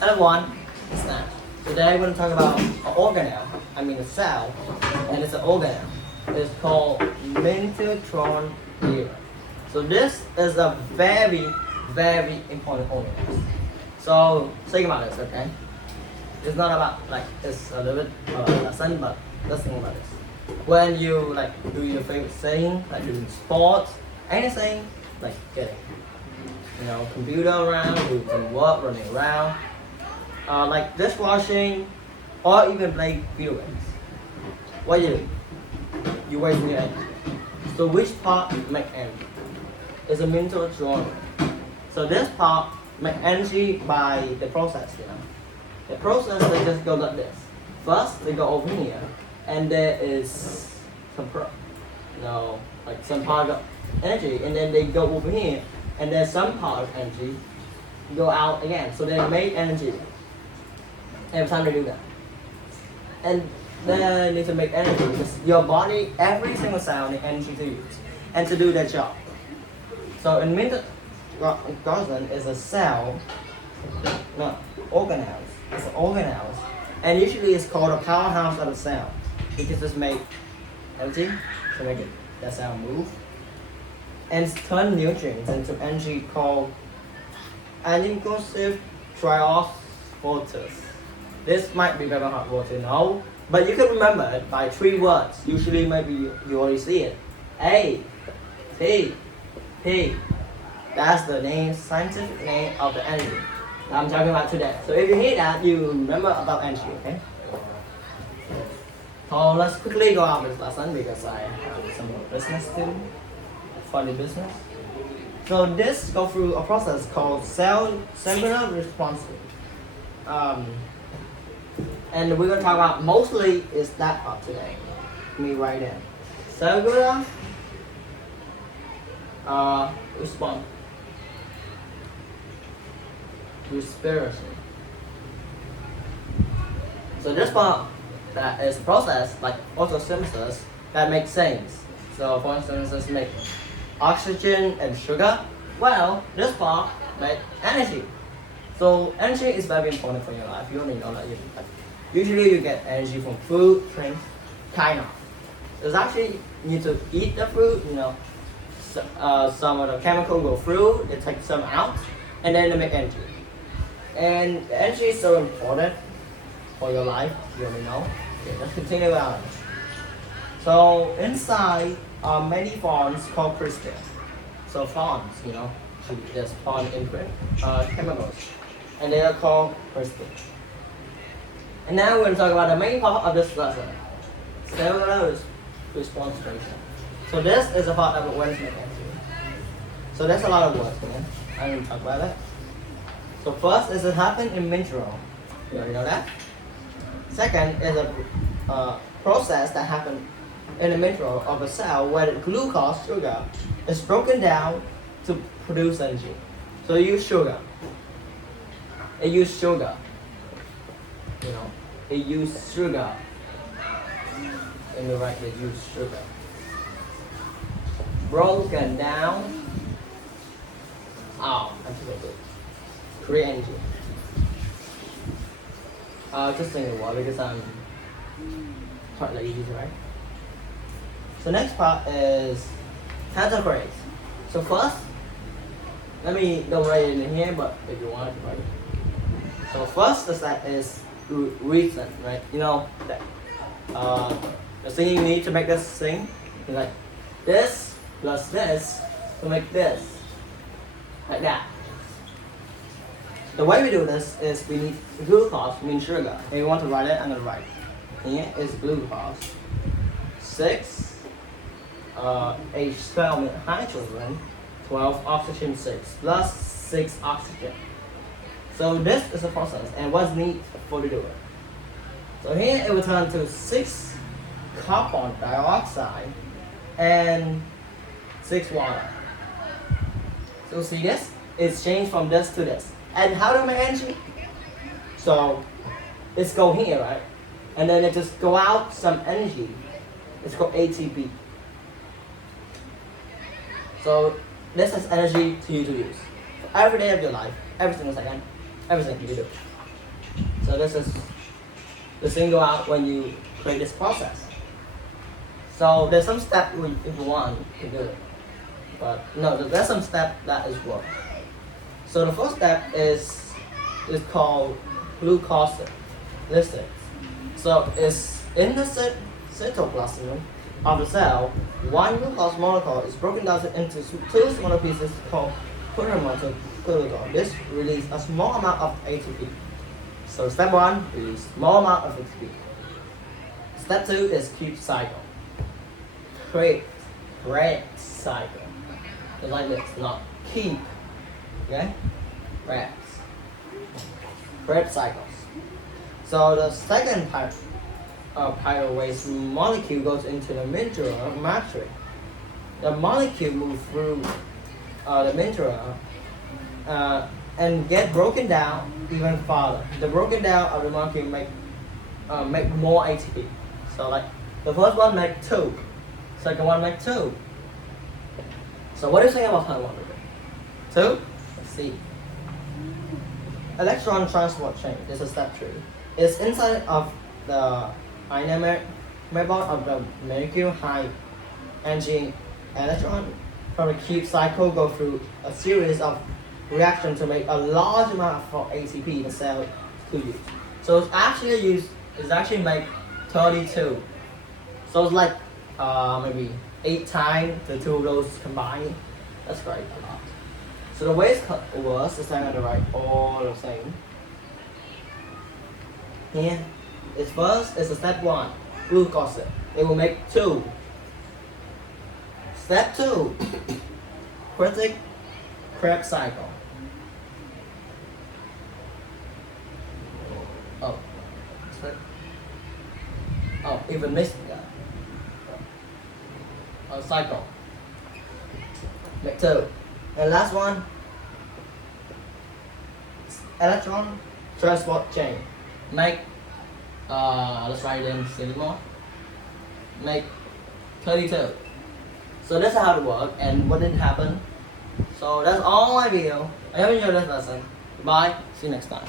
Another one is that today we're going to talk about an organelle, I mean a cell, and it's an organelle. It's called mitochondria. So this is a very, very important organelle. So think about this, okay? It's not about like it's a little bit lesson, but let's think about this. When you like do your favorite thing, like doing sports, anything, like getting computer around, do some work, running around, like dishwashing, or even play video games. What you do? You waste your energy. So which part make energy? It's a mitochondria. So this part make energy by the process, The process they just go like this. First they go over here, and there is some like some part of energy, and then they go over here, and there's some part of energy go out again. So they make energy every time they do that. And then they need to make energy because your body, every single cell needs energy to use and to do their job. So in mitochondria is a cell, not organelles. It's an organelles, and usually it's called a powerhouse of the cell because it's make energy to make that cell move and turn nutrients into energy called animosive transporters. This might be very hard word to know, but you can remember it by 3 words. Usually maybe you already see it. A, T, P. That's the name, scientific name of the energy I'm talking about today. So if you hear that, you remember about energy, okay? So let's quickly go out this lesson because I have some business to do, funny business. So this go through a process called cellular response. And we're gonna talk about mostly is that part today. Let me write in. Cellular response. Respiration. So this part that is a process like photosynthesis that makes things. So photosynthesis make oxygen and sugar. Well, this part make energy. So energy is very important for your life. You only know that usually you get energy from food, drink, kind of. It's actually you need to eat the food, some of the chemical go through, it takes some out, and then they make energy. And energy is so important for your life, you already know. Okay, let's continue on. So inside are many forms called crystals. So forms, there's form imprint, chemicals, and they are called crystals. And now we're going to talk about the main part of this lesson, cellular response function. So this is a part of what is make energy. So there's a lot of words, man. I'm going to talk about it. So first is it happen in mineral. You already know that. Second is a process that happens in the mineral of a cell where the glucose, sugar, is broken down to produce energy. So you use sugar. It use sugar. It use sugar. In the right, they use sugar. Broken down. I'm too good. Create energy. Just think of water because I'm quite lazy, right? So next part is categories. So first, let me don't write it in here, but if you want to write it. So first is reason, right? The thing you need to make this thing is like this plus this to make this, like that. The way we do this is we need glucose, means sugar. If you want to write it, I'm gonna write. Here is glucose. 6 H12 means hydrogen, 12 oxygen 6 plus 6 oxygen. So this is a process, and what's needed for to do it? So here it will turn to 6 carbon dioxide and 6 water. So see this? It's changed from this to this. And how do we make energy? So it's go here, right? And then it just go out some energy. It's called ATP. So this is energy to you to use. So every day of your life, every single second, everything you do. So this is the single out when you create this process. So there's some step if you want to do it, but no, there's some step that is work. So the first step is called glucose lysis. So it's in the cytoplasm of the cell. One glucose molecule is broken down into two smaller pieces called pyrimidine. This releases a small amount of ATP. So step 1, release small amount of ATP. Step 2 is keep cycle. Create cycle. It's like this, not keep. Okay? Create cycles. So the second pyruvate molecule goes into the membrane matrix. The molecule moves through the membrane and get broken down even farther. The broken down of the molecule make more ATP. So like the first one make 2, second one make 2. So what do you think about third one? 2? Let's see. Electron transport chain. This is step 3. It's inside of the inner membrane of the molecule high energy electron from the keep cycle go through a series of reactions to make a large amount of ATP the cell could use. So it's actually make 32. So it's like maybe 8 times the two of those combined. That's quite a lot. So the way it works is I'm gonna write all the same. Here, it's first is a step 1, glucose. It will make 2. Step 2, Krebs cycle. Even missed that. Cycle. Make 2. And last one, electron transport chain. Make, let's write it in anymore. Make 32. So that's how it works and what did happen. So that's all my video. I hope you enjoyed this lesson. Goodbye. See you next time.